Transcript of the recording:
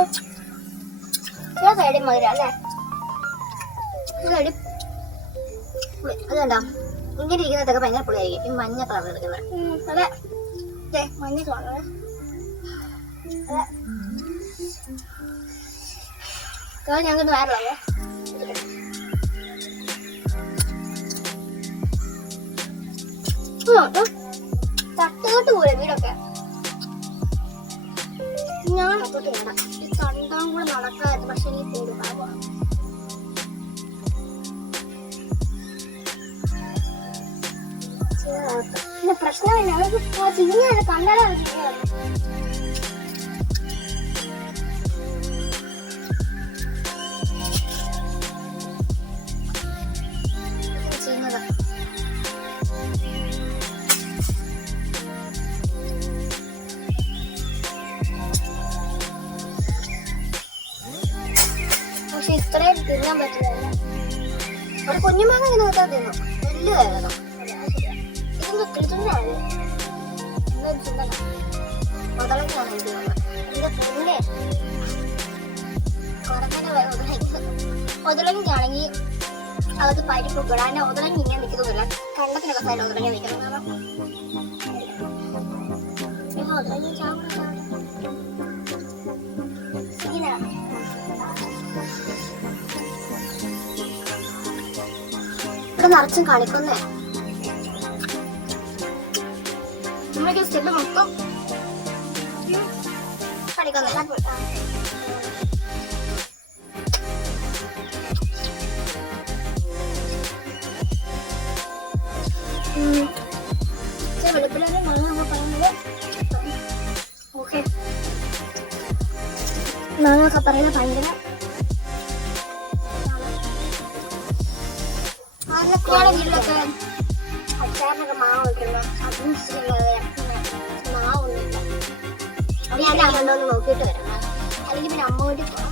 അയ്യോ ചില സൈഡിൽ മധുര അല്ലേ? കണ്ടോ ഇങ്ങനെ ഇരിക്കുന്നതൊക്കെ ഭയങ്കര പുളിയായിരിക്കും. ഈ മഞ്ഞ കളർ എടുക്കുന്നത് അതെ. ദേ, മഞ്ഞ കളർ അതെ. ഞങ്ങൾക്ക് വയറിളല്ലേ തട്ടുകെട്ട് പോലെ വീടൊക്കെ. ഞാൻ അപ്പോട്ട് വേണ്ട ഈ കണ്ടാൻ കൂടെ നടക്കായിരുന്നു. പക്ഷെ എനിക്ക് പിന്നെ പ്രശ്നമില്ല അവർക്ക് ചിങ്ങാണ് കണ്ടാലും അവർ ചെയ്യുന്നത് പക്ഷെ ഇത്രയും തിന്നാൻ പറ്റില്ല. ഒരു കുഞ്ഞുമാങ്ങ ഇങ്ങനെ നോക്കാൻ തിന്നു. വലുതായിരുന്നു ഇതൊന്ന് കിളിച്ചുണ്ടാണ് മുതലക്കാണ് ഇത്? ഇത് പിന്നെ ഒതുളങ്ങിയാണെങ്കിൽ അകത്ത് പരിപ്പ് ഇടാൻ ഒതുളങ്ങി ഇങ്ങനെ നിൽക്കുന്നില്ല കണ്ടത്തിനൊക്കെ സൈഡ് ഒതുളങ്ങി ഇത് ഒതുളങ്ങി ചാവണം. ഇവിടെ നിറച്ചും കളിക്കുന്നേ നമ്മളൊക്കെ സ്റ്റെപ്പ് മൊത്തം കളിക്കുന്നേ വെളുപ്പിലെ മഴ നമ്മൾ പറയുന്നത്? ഓക്കെ. മാങ്ങൊക്കെ പറയുന്നത് ഭയങ്കര ആരൊക്കെയാണ് വീട്ടിലൊക്കെ അച്ചാറിനൊക്കെ മാവ് വെക്കുന്നത് അതും മാവൊന്നുമില്ല അത് ഞാൻ കണ്ടോന്ന് നോക്കിയിട്ട് വരാം. അല്ലെങ്കിൽ പിന്നെ അമ്മ വേണ്ടി പോകാം